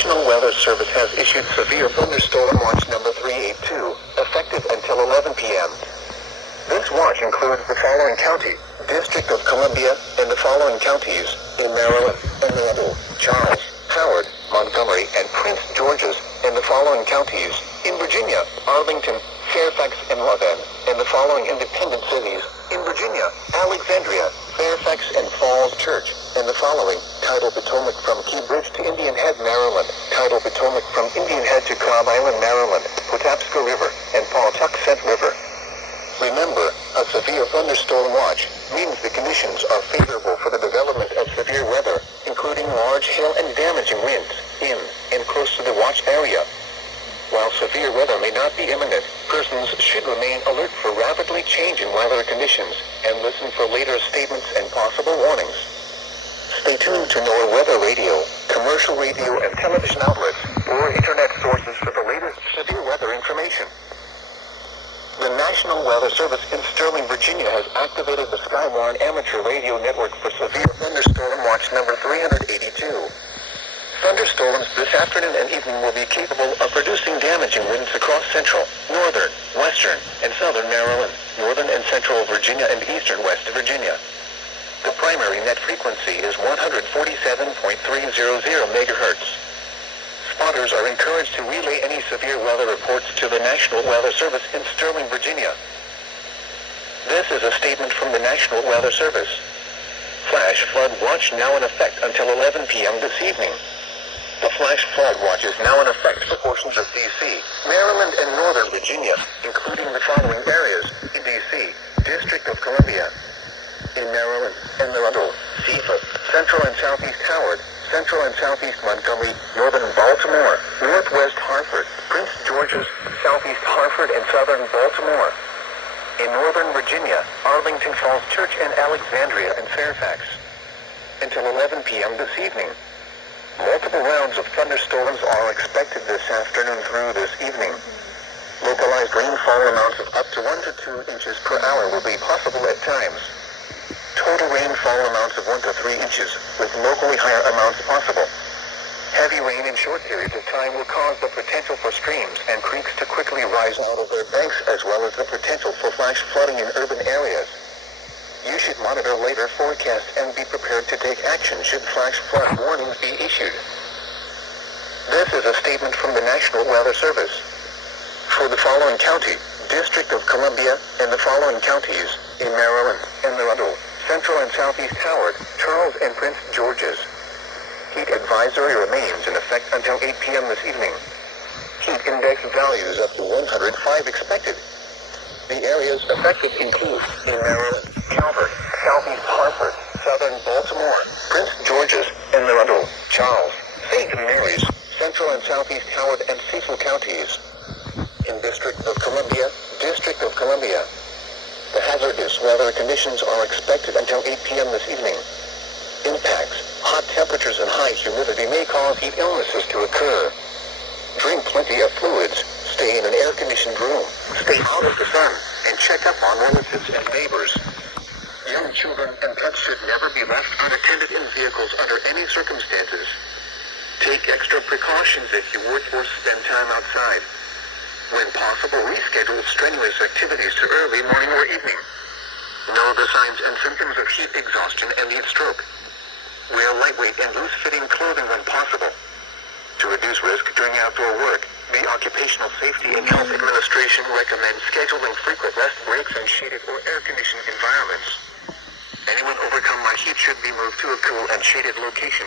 National Weather Service has issued severe thunderstorm watch number 382, effective until 11 p.m. This watch includes the following county, District of Columbia, and the following counties, in Maryland, Emerald, Charles, Howard, Montgomery, and Prince George's, and the following counties, in Virginia, Arlington, Fairfax, and Lothan, and the following independent cities, in Virginia, Alexandria, Fairfax, and Falls Church, and the following, Tidal Potomac from Key Bridge to Indian Head, Maryland, Tidal Potomac from Indian Head to Cobb Island, Maryland, Patapsco River, and Pawtuxet River. Remember, a severe thunderstorm watch means the conditions are favorable for the development of severe weather, including large hail and damaging winds, in and close to the watch area. While severe weather may not be imminent, persons should remain alert for rapidly changing weather conditions and listen for later statements and possible warnings. Stay tuned to NOAA Weather Radio, commercial radio and television outlets, or internet sources for the latest severe weather information. The National Weather Service in Sterling, Virginia has activated the Skywarn Amateur Radio Network for severe thunderstorm watch number 382. Thunderstorms this afternoon and evening will be capable of producing damaging winds across central, northern, western, and southern Maryland, northern and central Virginia, and eastern West Virginia. The primary net frequency is 147.300 megahertz. Spotters are encouraged to relay any severe weather reports to the National Weather Service in Sterling, Virginia. This is a statement from the National Weather Service. Flash flood watch now in effect until 11 p.m. this evening. The flash flood watch is now in effect for portions of D.C., Maryland, and Northern Virginia, including the following areas: in D.C., District of Columbia; in Maryland, Emerald, Seaford, Central and Southeast Howard, Central and Southeast Montgomery, Northern Baltimore, Northwest Hartford, Prince George's, Southeast Hartford, and Southern Baltimore; in Northern Virginia, Arlington, Falls Church, and Alexandria, and Fairfax. Until 11 p.m. this evening. Multiple rounds of thunderstorms are expected this afternoon through this evening. Localized rainfall amounts of up to 1 to 2 inches per hour will be possible at times. Total rainfall amounts of 1 to 3 inches, with locally higher amounts possible. Heavy rain in short periods of time will cause the potential for streams and creeks to quickly rise out of their banks, as well as the potential for flash flooding in urban areas. You should monitor later forecasts and be prepared to take action should flash flood warnings be issued. This is a statement from the National Weather Service. For the following county, District of Columbia, and the following counties, in Maryland, Emerald, Central and Southeast Howard, Charles, and Prince George's. Heat advisory remains in effect until 8 p.m. this evening. Heat index values up to 105 expected. The areas affected include, in Maryland, Calvert, Southeast Hartford, Southern Baltimore, Prince George's, Emerald, Charles, St. Mary's, Central and Southeast Howard, and Cecil counties. In District of Columbia, the hazardous weather conditions are expected until 8 p.m. this evening. Impacts, hot temperatures, and high humidity may cause heat illnesses to occur. Drink plenty of fluids, stay in an air-conditioned room, stay out of the sun, and check up on relatives and neighbors. Young children and pets should never be left unattended in vehicles under any circumstances. Take extra precautions if you work or spend time outside. When possible, reschedule strenuous activities to early morning or evening. Know the signs and symptoms of heat exhaustion and heat stroke. Wear lightweight and loose-fitting clothing when possible. To reduce risk during outdoor work, the Occupational Safety and Health Administration recommends scheduling frequent rest breaks in shaded or air-conditioned environments. Anyone overcome by heat should be moved to a cool and shaded location.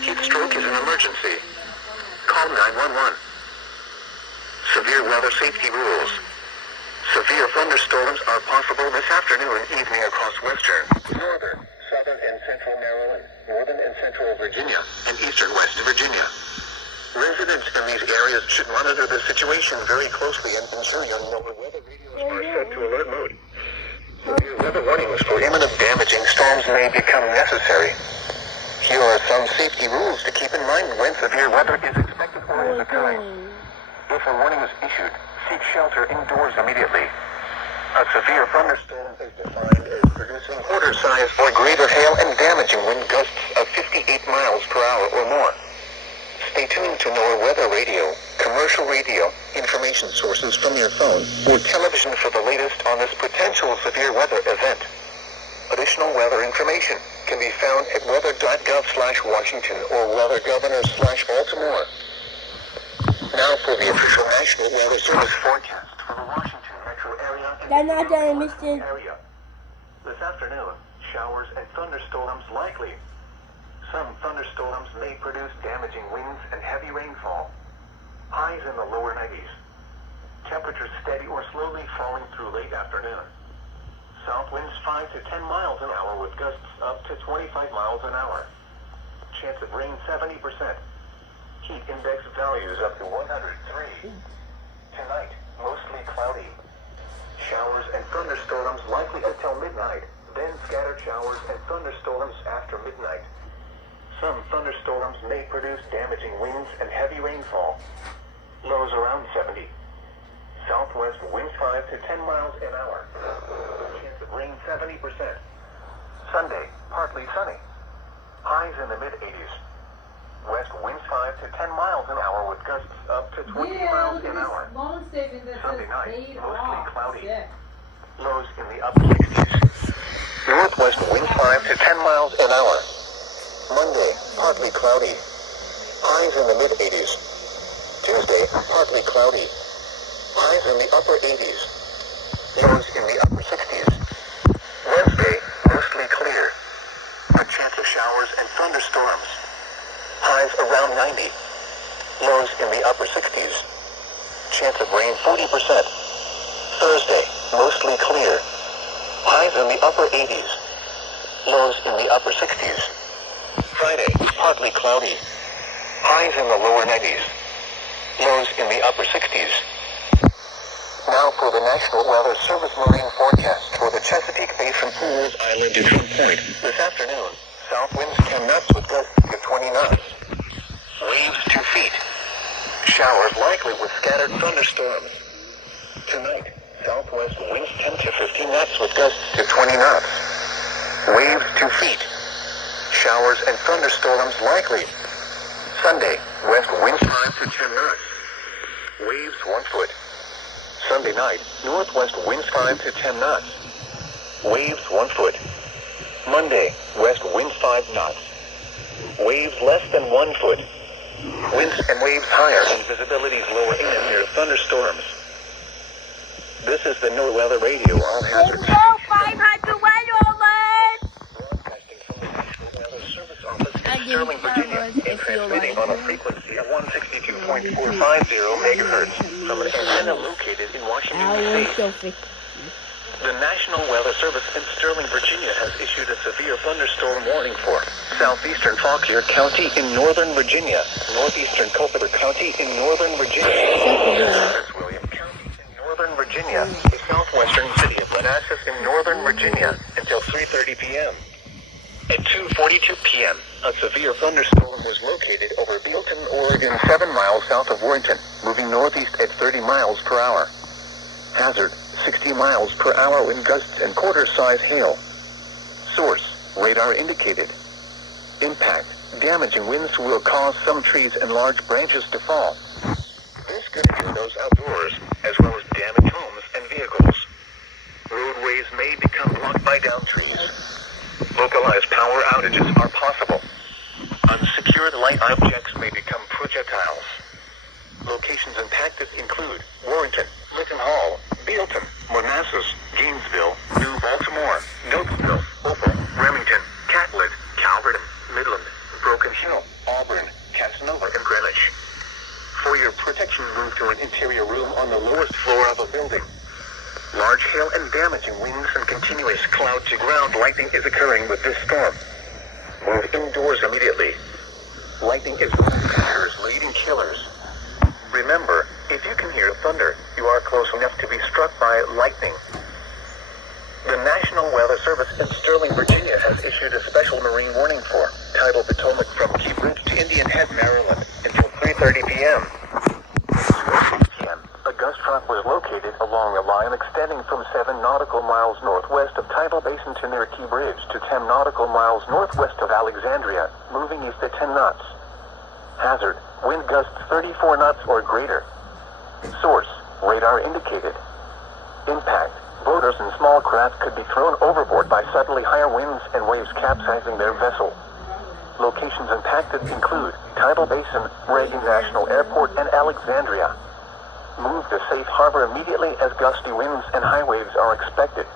Heat stroke is an emergency. Call 911. Severe weather safety rules. Severe thunderstorms are possible this afternoon and evening across western, northern, southern, and central Maryland, northern and central Virginia, and eastern West Virginia. Residents in these areas should monitor the situation very closely and ensure your NOAA weather radios are set to alert mode. Severe weather warnings for imminent damaging storms may become necessary. Here are some safety rules to keep in mind when severe weather is expected or is occurring. If a warning is issued, seek shelter indoors immediately. A severe thunderstorm is defined as producing quarter-size or greater hail and damaging wind gusts of 58 miles per hour or more. Stay tuned Washington or weather radio, commercial radio, information sources from your phone, or television for the latest on this potential severe weather event. Additional weather information can be found at weather.gov/Washington or weathergovernor/Baltimore. Now for the official National Weather Service forecast for the Washington metro area and area. This afternoon, showers and thunderstorms likely. Some thunderstorms may produce damaging winds and heavy rainfall. Highs in the lower 90s. Temperatures steady or slowly falling through late afternoon. South winds 5 to 10 miles an hour with gusts up to 25 miles an hour. Chance of rain 70%. Heat index values up to 103. Tonight, mostly cloudy. Showers and thunderstorms likely until midnight, then scattered showers and thunderstorms after midnight. Some thunderstorms may produce damaging winds and heavy rainfall. Lows around 70. Southwest winds 5 to 10 miles an hour. Chance of rain 70%. Sunday, partly sunny. Highs in the mid-80s. West winds 5 to 10 miles an hour with gusts up to 20 miles an hour. Sunday night, mostly cloudy. Lows in the upper 60s. Northwest winds 5 to 10 miles an hour. Monday, partly cloudy. Highs in the mid-80s. Tuesday, partly cloudy. Highs in the upper 80s. Lows in the upper 60s. Wednesday, mostly clear. A chance of showers and thunderstorms. Highs around 90. Lows in the upper 60s. Chance of rain 40%. Thursday, mostly clear. Highs in the upper 80s. Lows in the upper 60s. Friday, partly cloudy. Highs in the lower 90s. Lows in the upper 60s. Now for the National Weather Service marine forecast for the Chesapeake Bay from Pools Island to Drum Point. This afternoon, south winds 10 knots with gusts to 20 knots. Waves 2 feet. Showers likely with scattered thunderstorms. Tonight, southwest winds 10 to 15 knots with gusts to 20 knots. Waves 2 feet. Showers and thunderstorms likely. Sunday, west winds 5 to 10 knots. Waves 1 foot. Sunday night, northwest winds 5 to 10 knots. Waves 1 foot. Monday, west winds 5 knots. Waves less than 1 foot. Winds and waves higher and visibilities lower in and near thunderstorms. This is the NOAA Weather Radio All Hazards. Broadcasting from the National Weather Service Office in Sterling, Virginia, and transmitting on a frequency of 162.450 megahertz from an antenna located in Washington, D.C. The National Weather Service in Sterling, Virginia has issued a severe thunderstorm warning for southeastern Fauquier County in northern Virginia, northeastern Culpeper County in northern Virginia, Prince William County in northern Virginia, the southwestern city of Manassas in northern Virginia until 3:30 p.m. At 2:42 p.m., a severe thunderstorm was located over Bealton, Oregon, 7 miles south of Warrenton, moving northeast at 30 miles per hour. Hazard, 60 miles per hour wind gusts and quarter-size hail. Source, radar indicated. Impact, damaging winds will cause some trees and large branches to fall. This could injure those outdoors, as well as damage homes and vehicles. Roadways may become blocked by downed trees. Localized power outages are possible. Unsecured light objects may become projectiles. Locations impacted include Warrenton, Lytton Hall, Bealton, Manassas, Gainesville, New Baltimore, Noblesville, Opal, Remington, Catlett, Calverton, Midland, Broken Hill, Auburn, Casanova, and Greenwich. For your protection, move to an interior room on the lowest floor of a building. Large hail and damaging winds and continuous cloud-to-ground lightning is occurring with this storm. Move indoors immediately. Lightning is one of nature's leading killers. Remember, if you can hear thunder, you are close enough to be struck by lightning. The National Weather Service in Sterling, Virginia has issued a special marine warning for tidal Potomac from Cape Root to Indian Head, Maryland until 3:30 p.m. A gust front was located along a line extending from 7 nautical miles northwest of Tidal Basin to near Key Bridge to 10 nautical miles northwest of Alexandria, moving east at 10 knots. Hazard, Wind gusts 34 knots or greater. Source, radar indicated. Impact, boaters and small craft could be thrown overboard by suddenly higher winds and waves capsizing their vessel. Locations impacted include Tidal Basin, Reagan National Airport, and Alexandria. Move to safe harbor immediately as gusty winds and high waves are expected.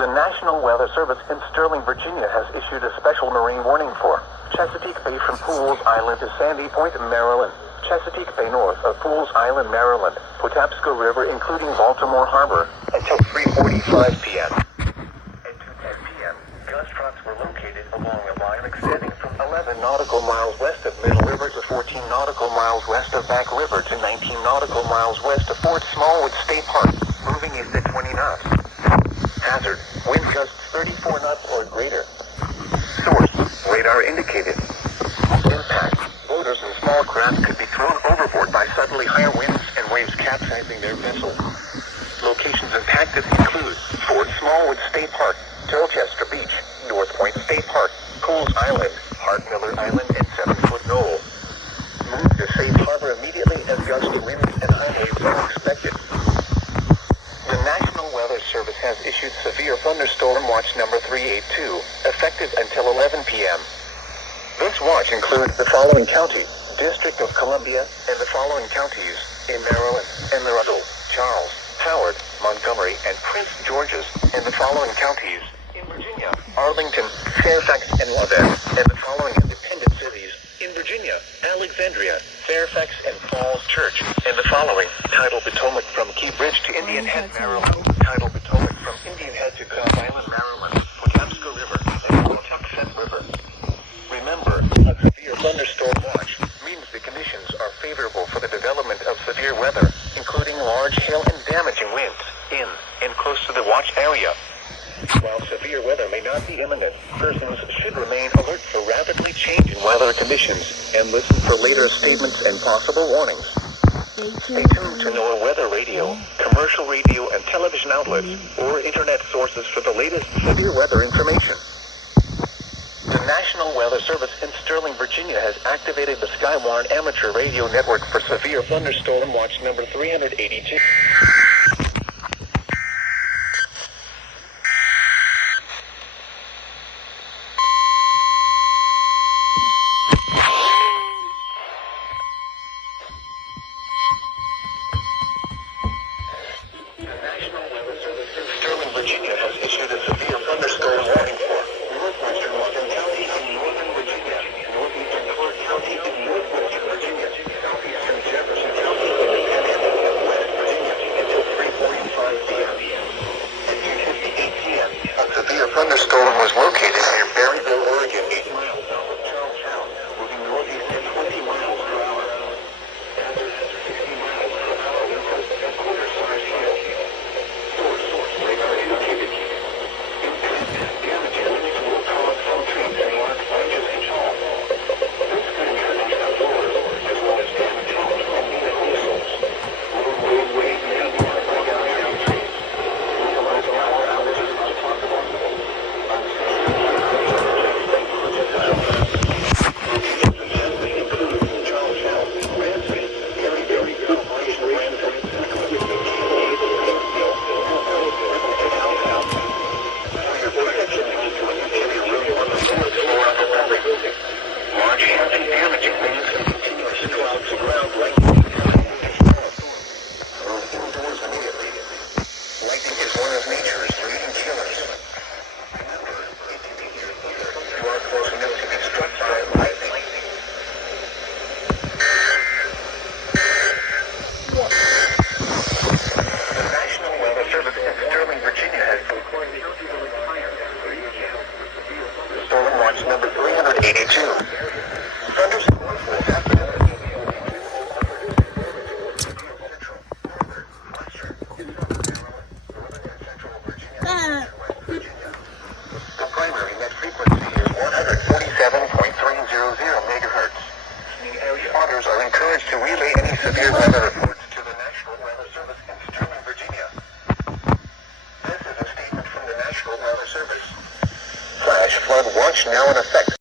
The National Weather Service in Sterling, Virginia has issued a special marine warning for Chesapeake Bay from Pools Island to Sandy Point, Maryland, Chesapeake Bay north of Pools Island, Maryland, Patapsco River including Baltimore Harbor, until 3:45 p.m. At 2:10 p.m., gust fronts were located along a line extending from 11 nautical miles west of Middle River to 14 nautical miles west of Back River to 19 nautical miles west of Fort Smallwood State Park, moving east at 20 knots. Hazard, wind gusts 34 knots or greater. Source, radar indicated. Impact, boaters and small craft could be thrown overboard by suddenly higher winds and waves capsizing their vessel. Locations impacted include Fort Smallwood State Park, Dorchester Beach, North Point State Park, Pools Island, Hart Miller Island, and 7-Foot Knoll. Move to safe harbor immediately as gusty winds and high waves are expected. The National Weather Service has issued severe thunderstorm watch number 382, effective until 11 p.m. This watch includes the following county, District of Columbia, and the following counties in Maryland, Emerald, Charles, Howard, Montgomery, and Prince George's, and the following counties in Virginia, Arlington, Fairfax, and Lafayette, and the following independent cities in Virginia, Alexandria, Fairfax, and Falls Church, and the following, Tidal Potomac from Key Bridge to Indian Head, Maryland, Tidal Potomac from Indian Head to Cobb Island, Maryland, Patapsco River, and Pawtucket River. Remember, a severe thunderstorm watch means the conditions are favorable for the development of severe weather, including large hail and damaging winds, in and close to the watch area. While severe weather may not be imminent, persons should remain alert for rapidly changing weather conditions and listen for later statements and possible warnings. Stay tuned to NOAA Weather Radio, commercial radio and television outlets, or internet sources for the latest severe weather information. The National Weather Service in Sterling, Virginia has activated the Skywarn Amateur Radio Network for severe thunderstorm watch number 382.